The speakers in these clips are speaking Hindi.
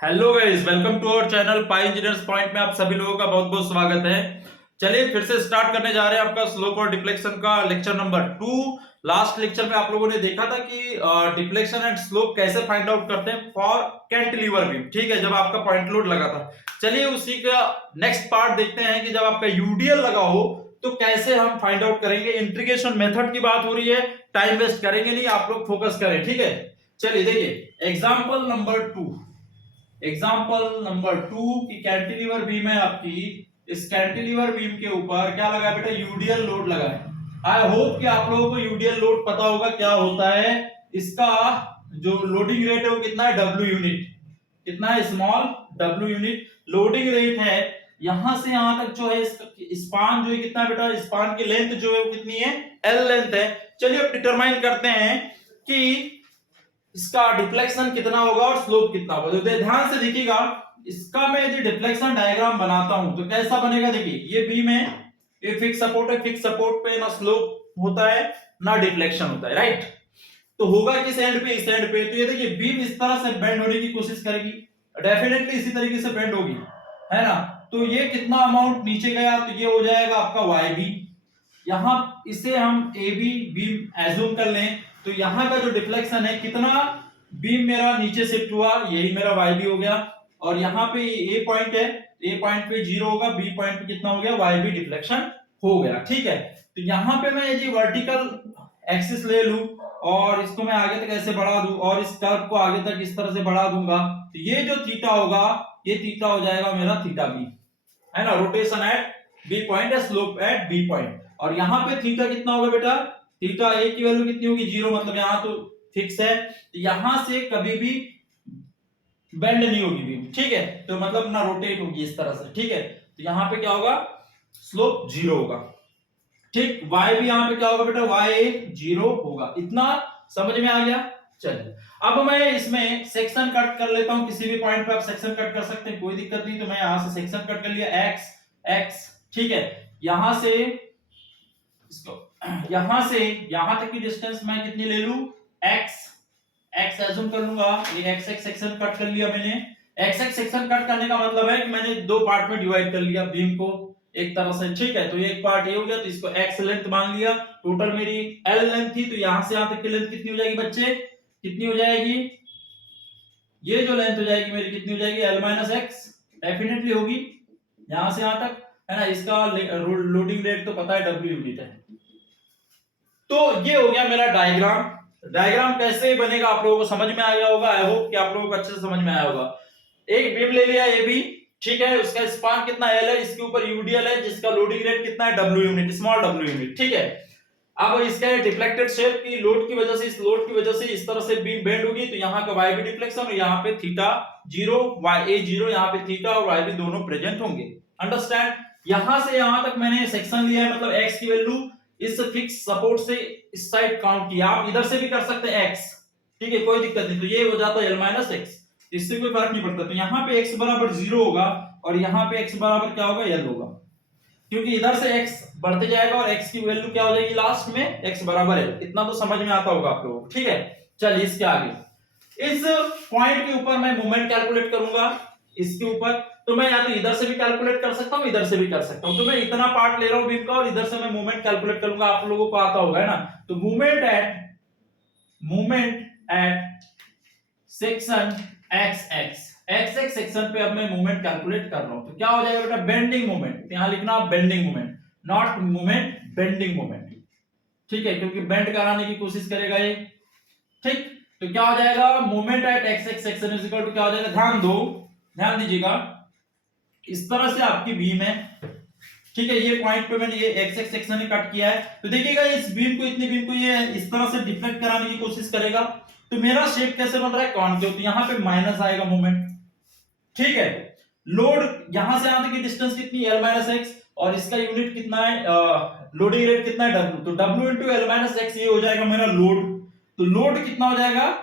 Hello guys, welcome to our channel pi engineers point में आप सभी लोगों का बहुत बहुत स्वागत है। चलिए फिर से स्टार्ट करने जा रहे हैं आपका स्लोप और डिफ्लेक्शन का लेक्चर नंबर 2। लास्ट लेक्चर में आप लोगों ने देखा था कि डिफ्लेक्शन एंड स्लोप कैसे फाइंड आउट करते हैं फॉर कैंटिलीवर बीम, ठीक है, जब आपका पॉइंट लोड लगा था। चलिए उसी का नेक्स्ट पार्ट देखते हैं कि जब आपका यूडीएल लगा हो तो कैसे हम फाइंड आउट करेंगे। इंटीग्रेशन मेथड की बात हो रही है, टाइम वेस्ट करेंगे नहीं, आप लोग फोकस करें, ठीक है। चलिए देखिए एग्जाम्पल नंबर 2। एग्जाम्पल नंबर 2 की कैंटिलीवर बीम है आपकी। इस कैंटिलीवर बीम के ऊपर क्या लगा है बेटा? यूडीएल लोड लगा है। आई होप कि आप लोगों को यूडीएल लोड पता होगा क्या होता है। इसका जो लोडिंग रेट है वो कितना है? W unit. कितना है? Small W unit loading rate है। यहां से यहां तक जो है स्पान जो है कितना है बेटा? स्पान की लेंथ जो है वो कितनी है? एल लेंथ है। चलिए अब डिटरमाइन करते हैं कि इसका डिफ्लेक्शन कितना होगा और स्लोप कितना होगा। तो ध्यान से देखिएगा, इसका मैं यदि डिफ्लेक्शन डायग्राम बनाता हूं तो कैसा बनेगा? देखिए ये बीम है, ये फिक्स सपोर्ट है, फिक्स सपोर्ट पे ना स्लोप होता है ना डिफ्लेक्शन होता है, राइट। तो होगा किस एंड पे? इस एंड पे। तो ये देखिए बीम इस तरह से बेंड होने की कोशिश करेगी, डेफिनेटली इसी तरीके से बेंड होगी, है ना। तो ये कितना अमाउंट नीचे गया तो ये हो जाएगा आपका वाई बी। यहां इसे हम ए बी बीम एज्यूम कर लें तो यहां का जो डिफ्लेक्शन है कितना बीम मेरा नीचे शिफ्ट हुआ, यही मेरा वाई बी हो गया। और यहाँ पे ए पॉइंट है, ए पॉइंट पे 0 होगा, बी पॉइंट पे कितना हो गया? वाई बी डिफ्लेक्शन हो गया, ठीक है। तो यहाँ पे मैं यदि वर्टिकल एक्सिस ले लूं और इसको मैं आगे तक ऐसे बढ़ा दूं और इस कर्व को आगे तक इस तरह से बढ़ा दूंगा तो ये जो थीटा होगा ये थीटा हो जाएगा मेरा थीटा बी, है ना। रोटेशन एट बी पॉइंट या स्लोप एट बी पॉइंट। और यहाँ पे थीटा कितना होगा बेटा? थीटा ए की वैल्यू कितनी होगी? 0, मतलब यहाँ तो फिक्स है। तो यहां से कभी भी बेंड नहीं होगी बीम, ठीक है। तो मतलब ना रोटेट होगी इस तरह से, ठीक है। तो यहाँ पे क्या होगा? स्लोप 0 होगा, ठीक। y भी यहाँ पे क्या होगा बेटा? y 0 होगा। इतना समझ में आ गया? चलिए अब मैं इसमें सेक्शन कट कर लेता हूं। किसी भी पॉइंट पे आप सेक्शन कट कर सकते हैं, कोई दिक्कत नहीं। तो मैं यहां से सेक्शन कट कर लिया x x, ठीक है। यहां से इसको यहां से यहां तक की डिस्टेंस मैं कितनी ले लूं? x x एज्यूम कर लूंगा। ये x x सेक्शन कट कर लिया मैंने। x x सेक्शन कट करने का मतलब है कि मैंने दो पार्ट में डिवाइड कर लिया बीम को एक तरह से, ठीक है। तो ये एक पार्ट ये हो गया, तो इसको x लेंथ मान लिया। टोटल मेरी l लेंथ थी, तो यहां से यहां तक की लेंथ कितनी हो जाएगी बच्चे? कितनी हो जाएगी? ये जो लेंथ हो जाएगी मेरी कितनी हो जाएगी? l माइनस एक्स, डेफिनेटली होगी यहां से यहां तक, है ना। इसका लोडिंग रेट तो पता है, w यूनिट है। तो ये हो गया मेरा डायग्राम। डायग्राम कैसे बनेगा आप लोगों को समझ में आ गया होगा। आई होप कि आप लोगों को अच्छे से समझ में आया होगा। एक बीम ले लिया ए बी, ठीक है। उसका स्पान कितना एल है, इसके ऊपर यूडीएल है जिसका लोडिंग रेट कितना है? W unit, small W unit, ठीक है। अब इसका डिफ्लेक्टेड शेप की लोड की वजह से, इस लोड की वजह से इस तरह से बीम बेंड होगी। तो यहाँ का वाई बी डिफ्लेक्शन और यहाँ पे थीटा 0, वाई ए 0, यहाँ पे थीटा और वाई बी दोनों प्रेजेंट होंगे। अंडरस्टैंड? यहां से यहां तक मैंने सेक्शन लिया है, मतलब एक्स की वैल्यू इस फिक्स सपोर्ट से इस साइड काउंट किया। आप इधर से भी कर सकते हैं x, ठीक है, कोई दिक्कत नहीं। तो ये हो जाता है l माइनस एक्स, इससे कोई फर्क नहीं पड़ता। तो यहाँ पे x बराबर 0 होगा और यहाँ पे x बराबर क्या होगा? l होगा, क्योंकि इधर से x बढ़ते जाएगा और x की वैल्यू क्या हो जाएगी लास्ट में? x बराबर l। इतना तो समझ में आता होगा आप लोगों को, ठीक है। चलिए इसके आगे इस पॉइंट के ऊपर मैं मोमेंट कैलकुलेट करूंगा। इसके ऊपर तो मैं या तो इधर से भी कैलकुलेट कर सकता हूं, इधर से भी कर सकता हूं। तो मैं इतना पार्ट ले रहा हूं बीम का और इधर से मैं मोमेंट कैलकुलेट करूंगा। आप लोगों को आता होगा, है ना। तो movement at section x x x X section पे अब मैं मूवमेंट कैलकुलेट कर रहा हूं। तो क्या हो जाएगा बेटा? Bending movement. यहां लिखना bending movement, not movement, bending movement, ठीक है, क्योंकि बेंड कराने की कोशिश करेगा ये, ठीक। तो क्या हो जाएगा? Movement at X X section is equal to क्या हो जाएगा? ध्यान दो, ध्यान दीजिएगा। इस तरह से आपकी बीम है, ठीक है। ये पॉइंट पे मैंने ये एक्स एक्स सेक्शन ने कट किया है। तो देखिएगा इस बीम को, इतनी बीम को ये इस तरह से डिफ्लेक्ट कराने की कोशिश करेगा। तो मेरा शेप कैसे बन रहा है? कॉन्केव। तो यहां पे माइनस आएगा मोमेंट, ठीक है। लोड यहां से यहां तक की डिस्टेंस कितनी? l माइनस एक्स, और इसका यूनिट कितना है? लोडिंग रेट कितना है? w। तो w into L minus x ये हो जाएगा मेरा लोड। तो लोड कितना हो जाएगा?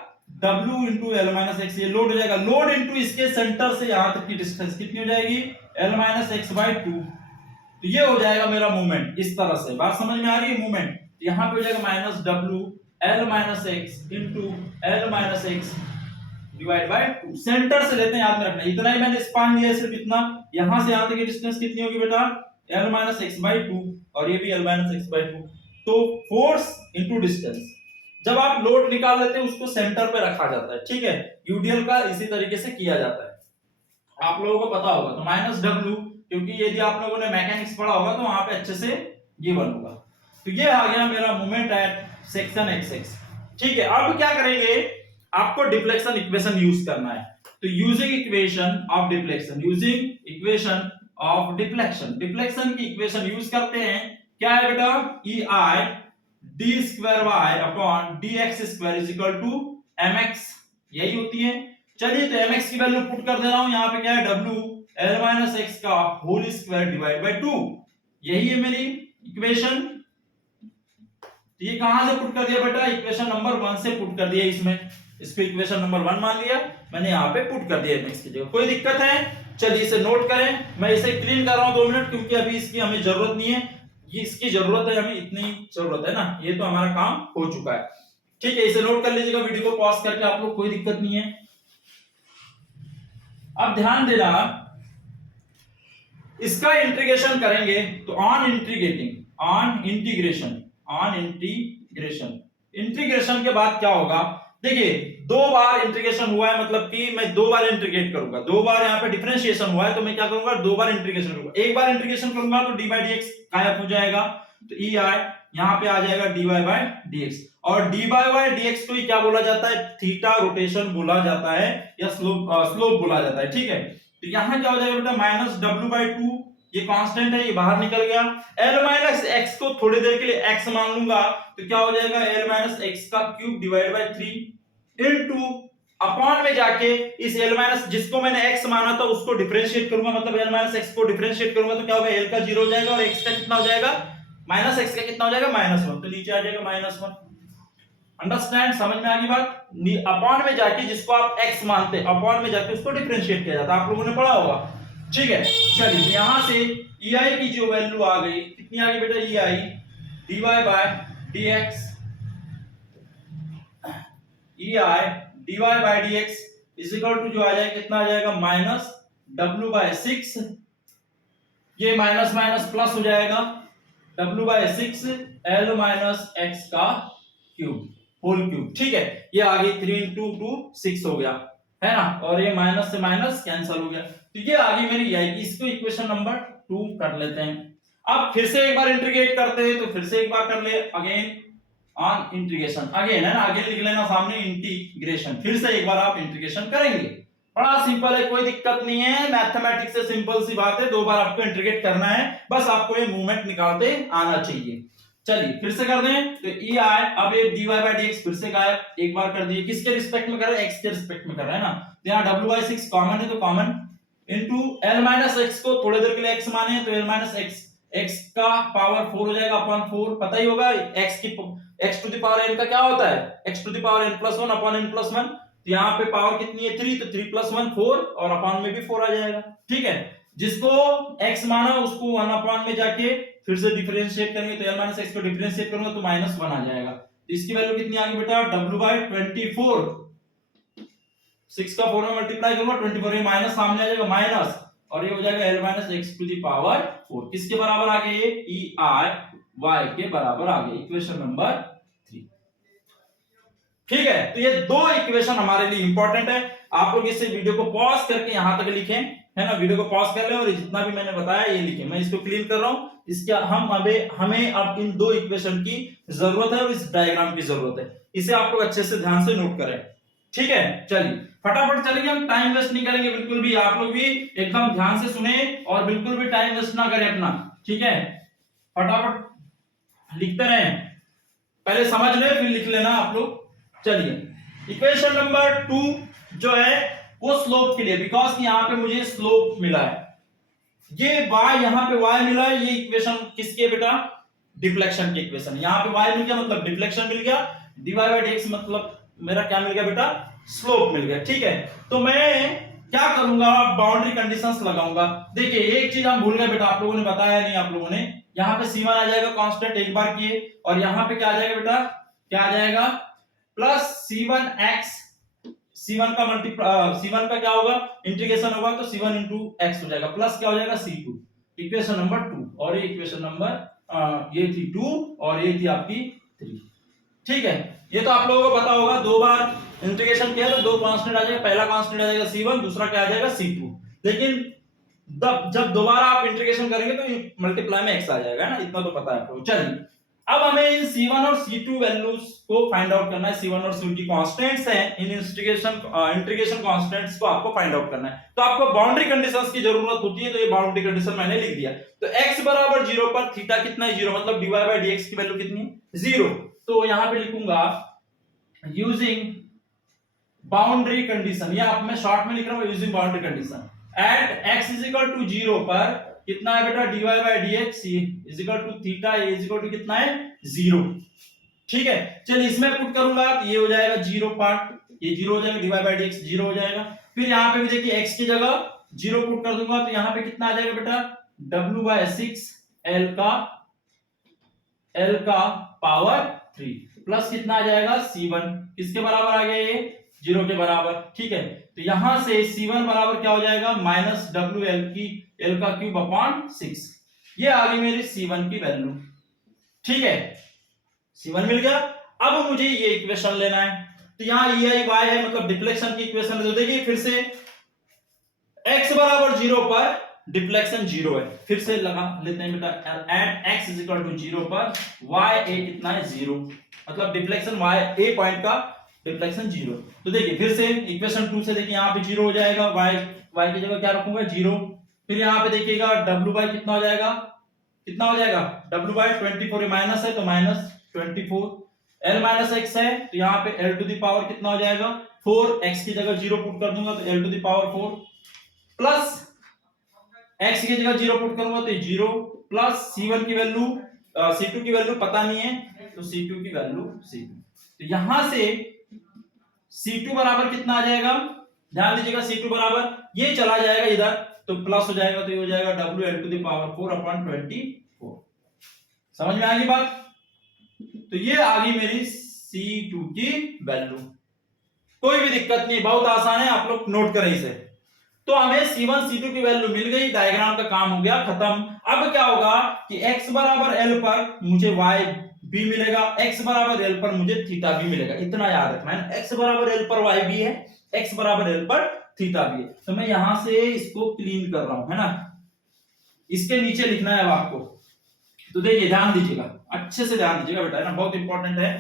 w into L minus x, ये लोड हो जाएगा। लोड इंटू इसके सेंटर से यहां तक की डिस्टेंस कितनी हो जाएगी? l minus x by 2। तो ये हो जाएगा मेरा मूवमेंट। इस तरह से बात समझ में आ रही है? मूवमेंट यहां पे हो जाएगा minus w l minus x into L minus x divide by 2। Centre से लेते हैं, याद में रखना, इतना ही मैंने स्पान लिया है, सिर्फ इतना। यहां से यहां तक की डिस्टेंस कितनी होगी बेटा, l माइनस एक्स बाई 2, और ये भी l माइनस एक्स बाई 2। तो फोर्स इनटू डिस्टेंस, जब आप लोड निकाल लेते हैं उसको सेंटर पे रखा जाता है, ठीक है। यूडीएल का इसी तरीके से किया जाता है, आप लोगों को पता होगा। तो माइनस डब्ल्यू, क्योंकि यदि आप लोगों ने मैकेनिक्स पढ़ा होगा तो वहां पे अच्छे से गिवन होगा। तो ये आ गया मेरा मोमेंट एट सेक्शन एक्स। ठीक है, अब क्या करेंगे, आपको डिफ्लेक्शन इक्वेशन यूज करना है। तो using equation of deflection, using equation of deflection, deflection की इक्वेशन यूज करते हैं। क्या है बेटा, E I d square y upon d x square is equal to M x, यही होती है। चलिए तो एम एक्स की वैल्यू पुट कर दे रहा हूं, यहाँ पे क्या है, डब्ल्यू एल माइनस एक्स का होल स्क्वायर डिवाइड बाई 2, यही है मेरी इक्वेशन। ये कहां से पुट कर दिया बेटा, इक्वेशन नंबर 1 से पुट कर दिया इसमें, इसको इक्वेशन नंबर 1 मान लिया मैंने, यहाँ पे पुट कर दिया एमएक्स की जगह। कोई दिक्कत है, चलिए इसे नोट करें। मैं इसे क्लीन कर रहा हूं 2 मिनट, क्योंकि अभी इसकी हमें जरूरत नहीं है, ये इसकी जरूरत है, हमें इतनी जरूरत है ना, ये तो हमारा काम हो चुका है। ठीक है, इसे नोट कर लीजिएगा वीडियो को पॉज करके आप लोग, कोई दिक्कत नहीं है। अब ध्यान देना, इसका इंटीग्रेशन करेंगे तो ऑन इंटीग्रेशन के बाद क्या होगा, देखिए 2 बार इंटीग्रेशन हुआ है, मतलब कि मैं 2 बार इंटीग्रेट करूंगा, 2 बार यहाँ पे डिफरेंशिएशन हुआ है, तो मैं क्या करूंगा, 2 बार इंटीग्रेशन करूंगा। एक बार इंटीग्रेशन करूंगा तो डी बाई डी एक्स गायब हो जाएगा, तो ई आई यहाँ पे आ जाएगा d y by d x, और d by by d x को ही क्या बोला जाता है, थीटा रोटेशन बोला जाता है, या स्लोप बोला जाता है। ठीक है, तो यहाँ क्या हो जाएगा बेटा, माइनस डब्ल्यू बाई 2, ये कांस्टेंट है, ये बाहर निकल गया। l माइनस एक्स को थोड़ी देर के लिए x मान लूंगा, तो क्या हो जाएगा, l माइनस एक्स का cube divide by 3 into upon में जाके इस l माइनस जिसको मैंने x माना था उसको डिफरेंशिएट करूंगा, मतलब l माइनस एक्स को डिफरेंशिएट करूंगा तो क्या होगा, l का 0 हो जाएगा और x का कितना हो जाएगा, माइनस एक्स का कितना हो जाएगा, -1, तो नीचे आ जाएगा -1। अंडरस्टैंड, समझ में आ गई बात। अपॉन में जाके जिसको आप x मानते हैं, अपॉन में जाके उसको डिफरेंशिएट किया जाता है, आप लोगों ने पढ़ा होगा। ठीक है, चलिए यहां से ई आई की जो वैल्यू आ गई, कितनी आ गई बेटा, E I d y by d x, E I d y by d x is equal to जो आ जाएगा, कितना आ जाएगा, माइनस डब्ल्यू बाय 6, ये माइनस माइनस प्लस हो जाएगा, W by 6 L minus x का क्यूब होल क्यूब। ठीक है, ये आ गई 3 इंटू 2 6 हो गया, है ना, और ये माइनस से माइनस कैंसिल हो गया, तो ये आ गई मेरी आई, इसको इक्वेशन नंबर 2 कर लेते हैं। अब फिर से एक बार इंटीग्रेट करते हैं, तो फिर से एक बार कर ले, अगेन ऑन इंटीग्रेशन, अगेन है ना, अगेन लिख लेना सामने इंटीग्रेशन, फिर से एक बार आप इंटीग्रेशन करेंगे। बड़ा सिंपल है, कोई दिक्कत नहीं है, मैथमेटिक्स से सिंपल सी बात है, 2 बार आपको इंटीग्रेट करना है, बस आपको ये मूवमेंट निकालते आना चाहिए। चलिए फिर से कर दें, तो ई आई, अब ये dy बाय dx फिर से गायब, एक बार कर दिए, किसके रिस्पेक्ट में कर रहे हैं, x के रिस्पेक्ट में कर रहे हैं ना, तो यहाँ w बाय 6 कॉमन है तो common, into l minus x को थोड़ी देर के लिए x माने तो l माइनस x का पावर 4 हो जाएगा अपॉन 4, पता ही होगा x to the power n का क्या होता है, x to the power n plus 1 upon n plus 1, तो यहाँ पे पावर कितनी है 3, तो 3 प्लस 1 4, और अपॉन में भी 4 आ जाएगा। ठीक है, जिसको x माना उसको 1 अपॉन में जाके फिर से डिफरेंशिएट करेंगे, तो l माइनस x को डिफरेंशिएट करूंगा तो -1 आ जाएगा, तो इसकी वैल्यू कितनी आ गई बेटा, w बाय 24, 6 का 4 में मल्टीप्लाई करूंगा 24, ये माइनस सामने आ जाएगा माइनस, और ये हो जाएगा l minus x to the power 4, किसके बराबर आ गए, ये e r y के बराबर आ गए, इक्वेशन नंबर 3। ठीक है, तो ये 2 इक्वेशन हमारे लिए इंपॉर्टेंट है, आप लोग इसे वीडियो को पॉज करके यहां तक लिखें, है ना, वीडियो को पॉज कर लें और जितना भी मैंने बताया ये लिखें, मैं इसको क्लीन कर रहा हूं, इसका हमें अब इन 2 इक्वेशन की जरूरत है और इस डायग्राम की जरूरत है, इसे आप लोग अच्छे से ध्यान से नोट करें। ठीक है, चलिए फटाफट चलेंगे, हम टाइम वेस्ट नहीं करेंगे बिल्कुल भी, आप लोग भी एकदम ध्यान से सुने और बिल्कुल भी टाइम वेस्ट ना करें अपना। ठीक है, फटाफट लिखते रहें, पहले समझ ले फिर लिख लेना आप लोग। चलिए इक्वेशन नंबर 2 जो है वो स्लोप के लिए, बिकॉज यहाँ पे मुझे स्लोप मिला है, ये y यहाँ पे y मिला है, ये इक्वेशन किसकी है बेटा, डिफ्लेक्शन की इक्वेशन, यहाँ पे y मिल गया मतलब डिफ्लेक्शन मिल गया, dy बाय dx मतलब मेरा क्या मिल गया बेटा, स्लोप मिल गया। ठीक है, तो मैं क्या करूंगा, बाउंड्री कंडीशंस लगाऊंगा। देखिए एक चीज हम भूल गए बेटा, आप लोगों ने बताया नहीं, आप लोगों ने यहाँ पे c1 आ जाएगा कांस्टेंट, एक बार किए, और यहाँ पे क्या आ जाएगा बेटा, क्या आ जाएगा, प्लस c1x C1 का C1 का क्या होगा, इंटीग्रेशन होगा तो C1 इंटू एक्स हो जाएगा, प्लस क्या हो जाएगा C2, इक्वेशन नंबर 2। और ये इक्वेशन नंबर ये थी 2 और ये थी आपकी 3। ठीक है, ये तो आप लोगों को पता होगा, दो बार इंटीग्रेशन किया तो दो कांस्टेंट आ जाएगा, पहला कांस्टेंट आ जाएगा C1, दूसरा क्या आ जाएगा C2। लेकिन जब दोबारा आप इंटीग्रेशन करेंगे तो मल्टीप्लाई में x आ जाएगा ना, इतना तो पता है आपको। चलिए अब हमें इन C1 और C2 वैल्यूज को फाइंड आउट करना है। C1 और C2 कांस्टेंट्स हैं, इन इंटीग्रेशन कांस्टेंट्स को आपको फाइंड आउट करना है। तो आपको बाउंड्री कंडीशंस की जरूरत होती है, तो ये बाउंड्री कंडीशन मैंने लिख दिया। तो x बराबर 0 पर थीटा कितना है 0, मतलब dy/dx की वैल्यू कितनी है 0। तो यहां पे लिखूंगा यूजिंग बाउंड्री कंडीशन, या आप मैं शॉर्ट में लिख रहा हूं using boundary condition at x is equal to 0 पर कितना है बेटा dy/dx is equal to theta is equal to कितना है 0। ठीक है, चलिए इसमें पुट करूंगा तो ये हो जाएगा 0 पार्ट, ये 0 हो जाएगा, dy/dx 0 हो जाएगा। फिर यहां पे भी देखिए x की जगह 0 पुट कर दूंगा तो यहां पे कितना आ जाएगा बेटा w/6 l का पावर 3 प्लस कितना आ जाएगा C1, किसके बराबर आ गया ये 0 के बराबर। ठीक है, तो यहां से C1 बराबर क्या हो जाएगा माइनस WL की L का क्यूब अपॉन 6। ये आ गई मेरी C1 की वैल्यू। ठीक है, C1 मिल गया। अब मुझे ये इक्वेशन लेना है, तो यहां EIY है, मतलब डिफ्लेक्शन की इक्वेशन है। तो देखिए फिर से x बराबर 0 पर डिफ्लेक्शन 0 है, फिर से लगा लेते हैं बेटा at x is equal to 0 पर ya कितना है 0, मतलब डिफ्लेक्शन ya पॉइंट का डिफ्लेक्शन 0। तो देखिए फिर से इक्वेशन 2 से देखिए यहाँ पे 0 हो जाएगा, y की जगह क्या रखूंगा 0। फिर यहाँ पे देखिएगा w बाई कितना हो जाएगा, कितना हो जाएगा w बाई 24, माइनस है तो माइनस 24, l माइनस x है तो यहाँ पे l टू द पावर कितना हो जाएगा 4, x की जगह 0 पुट कर दूंगा तो l to the power 4 plus x की जगह 0 पुट करूंगा तो 0 प्लस C1 की वैल्यू C2 की वैल्यू पता नहीं है तो C2 की वैल्यू C2। तो यहां से C2 बराबर कितना आ जाएगा, ध्यान दीजिएगा C2 बराबर ये चला जाएगा इधर तो प्लस हो जाएगा, तो ये हो जाएगा WL to the power 4 upon 24। समझ में आ गई बात। तो ये आ गई मेरी C2 की वैल्यू, कोई भी दिक्कत नहीं, बहुत आसान है, आप लोग नोट करें इसे। तो हमें C1 C2 की वैल्यू मिल गई, डायग्राम का काम हो गया खत्म। अब क्या होगा कि x बराबर L पर मुझे y भी मिलेगा, x बराबर L पर मुझे थीटा भी मिलेगा, इतना याद रखना है। x बराबर L पर y भी है, x बराबर L पर थीटा भी है। तो मैं यहां से इसको क्लीन कर रहा हूं, है ना, इसके नीचे लिखना है अब आपको। तो देखिए ध्यान दीजिएगा, अच्छे से ध्यान दीजिएगा बेटा, है ना, बहुत इंपॉर्टेंट है।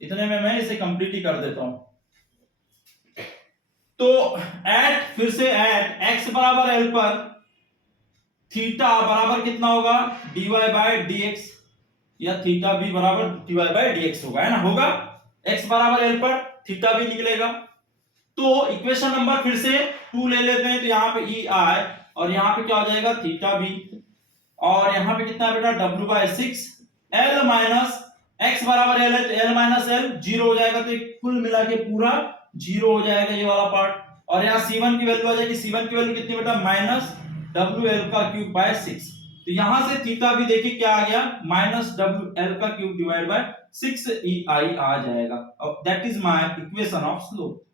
इतने में मैं इसे कंप्लीट ही कर देता हूं। तो एट फिर से एट x बराबर L पर थीटा बराबर कितना होगा dy/dx, या थीटा भी बराबर dy/dx होगा, है ना, होगा। x बराबर L पर थीटा भी निकलेगा। तो इक्वेशन नंबर फिर से 2 ले लेते हैं, तो यहाँ पे EI और यहाँ पे क्या हो जाएगा थीटा भी, और यहाँ पे कितना है बेटा w/6 l माइनस x बराबर L है तो l माइनस L 0 हो जाएगा, तो कुल मिला के पूरा 0 हो जाएगा ये वाला पार्ट। और यहाँ C1 की वैल्यू आ जाएगी, C1 की वैल्यू कितनी बेटा माइनस WL का क्यूब बाय 6। तो यहां से थीटा भी देखिए क्या आ गया माइनस WL का क्यूब डिवाइड बाय 6 EI आ जाएगा। That is my equation of slope.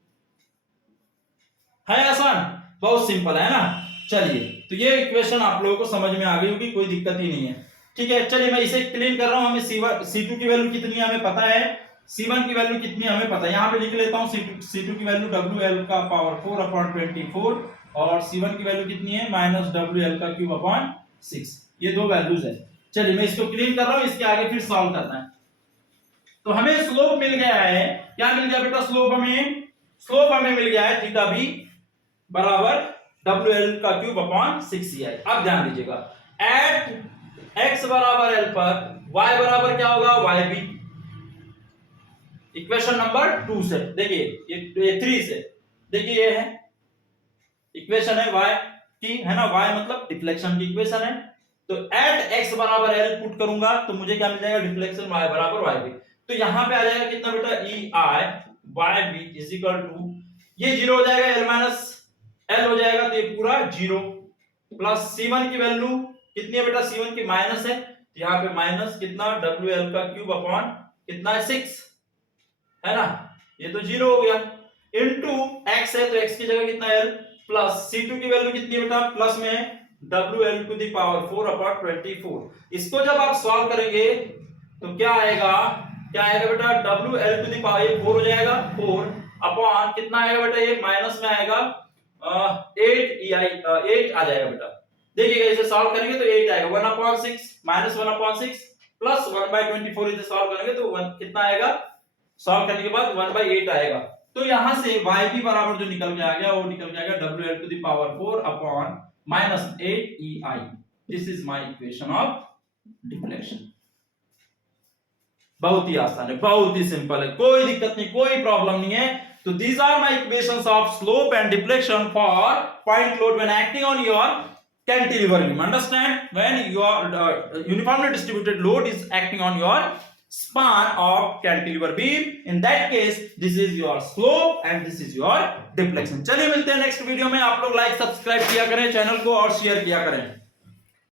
है आसान, बहुत सिंपल है ना। चलिए तो ये इक्वेशन आप लोगों को समझ में आ गई होगी, कोई दिक्कत ही नहीं है। ठीक है, चलिए मैं इसे क्लीन कर रहा हूं। हमें C2 की वैल्यू कितनी हमें पता है, C1 की वैल्यू कितनी हमें पता है। यहां पे लिख लेता हूं C2 की वैल्यू WL का पावर 4 अपॉन 24 और C1 की वैल्यू कितनी है माइनस WL का क्यूब अपॉन 6। ये दो वैल्यूज है। चलिए मैं इसको क्लीन कर रहा हूं, इसके आगे फिर सॉल्व करना है। तो हमें स्लोप मिल गया है, क्या मिल गया बेटा स्लोप हमें मिल गया है थीटा भी बराबर WL का क्यूब अपॉन 6EI। अब ध्यान दीजिएगा एट x बराबर L पर y बराबर क्या होगा y भी, इक्वेशन नंबर 2 से देखिए, ये 3 से देखिए, ये है इक्वेशन है y की, है ना, y मतलब डिफ्लेक्शन की इक्वेशन है। तो एट x बराबर L पुट करूंगा तो मुझे क्या मिल जाएगा डिफ्लेक्शन y बराबर y भी। तो यहां पे आ जाएगा कितना बेटा EI y भी इज इक्वल टू, ये 0 हो जाएगा, L माइनस L हो जाएगा, तो ये पूरा 0 प्लस C1 की वैल्यू कितनी है बेटा, C1 की माइनस है, यहाँ पे माइनस कितना WL का क्यूब अपॉन कितना है 6, है ना, ये तो 0 हो गया। इनटू x है तो x की जगह कितना l प्लस c2 की वैल्यू कितनी है बेटा प्लस में wl to the power 4 upon 24। इसको जब आप सॉल्व करेंगे तो क्या आएगा बेटा wl टू द पावर 4 हो जाएगा 4 अपॉन कितना आएगा बेटा ये माइनस में आएगा 8 आ जाएगा बेटा। देखिएगा इसे सॉल्व करेंगे तो 8 आएगा 1/6 माइनस 1/6 प्लस 1/24 इसे सॉल्व करेंगे तो कितना आएगा सॉल्व करने के बाद 1/8 आएगा। तो यहां से yp बराबर जो निकल के आ गया वो निकल के आएगा wl to the power 4 upon minus 8 ei। This is my equation of deflection. बहुत ही आसान है, बहुत ही सिंपल है, कोई दिक्कत नहीं, कोई प्रॉब्लम नहीं है। तो these are my equations of slope and deflection for point load when acting on your cantilever beam. Understand? When your uniformly distributed load is acting on your span of cantilever beam, in that case this is your slope and this is your deflection. चलिए मिलते हैं नेक्स्ट वीडियो में। आप लोग लाइक सब्सक्राइब किया करें चैनल को और शेयर किया करें।